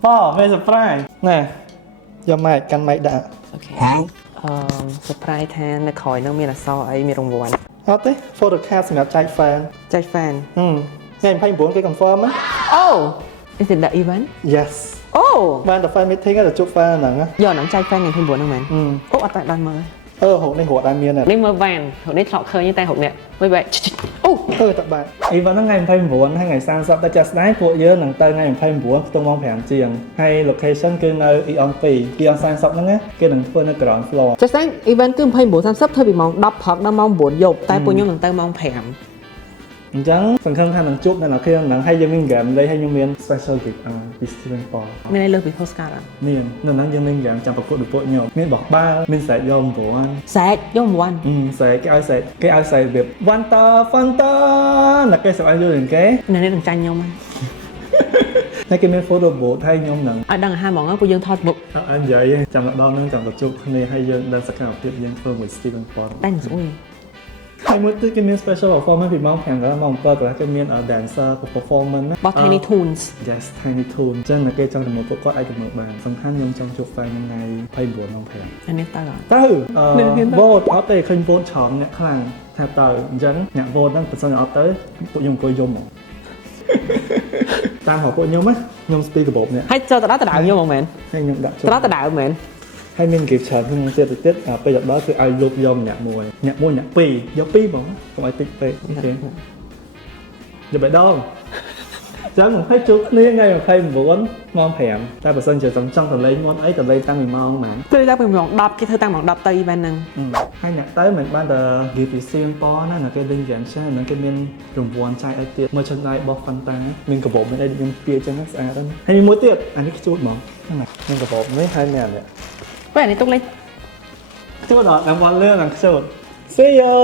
Wow, very surprise. Nè, do mày căn mày đã. Ok. Surprise ថានៅក្រោយនឹងមានអក្សរអីមានរង្វាន់ អត់ទេ photo card សម្រាប់ចែក fan ចែក fan ថ្ងៃ29គេ confirm ណា Oh is it the event Yes Oh បានតែ fan meeting ទៅជួប fan ហ្នឹងណា យកហ្នឹងចែក fan ថ្ងៃ29ហ្នឹងមែនអូអត់តែដល់មើល ហូបនេះរត់តែមាន នេះមើល van ហូបនេះធ្លាប់ឃើញតែហូបនេះវិញបែអូ តែបាន event ហ្នឹងថ្ងៃ29ហើយថ្ងៃ30តែចាស់ស្ដាយពួកយើងនឹងទៅថ្ងៃ29ខ្ទង់ម៉ោង5ជាងហើយ location គឺនៅ Eon 2 Eon 30ហ្នឹងគេនឹងធ្វើនៅ ground floor ចុះស្អែក event គឺ29:30ធ្វើពីម៉ោង10ព្រឹកដល់ម៉ោង9យប់តែពួកខ្ញុំនឹងទៅម៉ោង5 អញ្ចឹងសង្ឃឹមថានឹងជួបនៅក្នុងហ្នឹងហើយយើងមាន game លេងហើយខ្ញុំមាន special gift ពី Steven Paul មានអីលើពី postcard អត់ មាននៅហ្នឹងយើងមាន game ចាំប្រកួតដូចពួកខ្ញុំមានបោះបាល់មានស្រែកយក9 សែកយក1វ៉ាន់ ស្រែកគេឲ្យស្រែកវាវ៉ាន់តាហ្វាន់តាណាគេសម្រាប់យល់នឹងគេ នៅនេះនឹងចាញ់ខ្ញុំហ្នឹង ហើយគេមាន photo booth ហើយខ្ញុំនឹង ឲ្យដឹងអាហារហ្មងពួកយើងថតមុខ អត់និយាយទេចាំដល់ហ្នឹងចាំទៅជួបគ្នាហើយយើងដឹងសកម្មភាពយើងធ្វើមួយ Steven Paul តែនឹងស្អុយ ហើយមួយទៀតគេមាន special performance ពីម៉ោង5ដល់ម៉ោង7គាត់គេមាន dancer performance ណា បោះ Tiny Toons Yes Tiny Toon អញ្ចឹងគេចង់ទៅមើលពួកគាត់អាចទៅមើលបានសំខាន់ខ្ញុំចង់ជួប fan ថ្ងៃ29ម៉ោង5 អានេះទៅអត់ ទៅវោតអត់ទេឃើញវោតច្រើនអ្នកខ្លាំងថាទៅអញ្ចឹងអ្នកវោតហ្នឹងបើសិនអត់ទៅពួកខ្ញុំអង្គុយយំហ្មងតាមហៅពួកខ្ញុំណាខ្ញុំស្ពីកាបូបនេះ ហើយចូលទៅដល់ដៅខ្ញុំហ្មងមែន ហើយខ្ញុំដាក់ចូល ទៅដល់ដៅមែន ហើយមាន gift ច្រើនខ្ញុំទៀតពេលដល់គឺឲ្យលោកយកម្នាក់មួយអ្នកពីរយកពីរហ្មងកុំឲ្យតិចពេកអូខេយកបែដងចឹងហើយជួបគ្នាថ្ងៃ29ម៉ោង5តែបើសិនជាចង់ទៅលេងមុនអីទៅលេងតាំងពីម៉ោងម៉ាន គឺតែពីម៉ោង10គេធ្វើតាំងម៉ោង10ទៅ event ហ្នឹង ហើយអ្នកទៅមិនបានតែ gift ពី Steven Paul ណានៅគេលេងយ៉ាងច្រើននៅគេមានរង្វាន់ចែកឲ្យទៀតមើលchânដៃរបស់ Fanta មានកាបូបមានអីខ្ញុំពីអញ្ចឹងស្អាតហ្នឹងហើយមួយទៀតអានេះខ្ជូតហ្មងហ្នឹងមានកាបូបនេះហើយមានអានេះ ពេលនេះទុកលេង ខ្ជូតដល់រង្វាន់លឿងអាខ្ជូត See you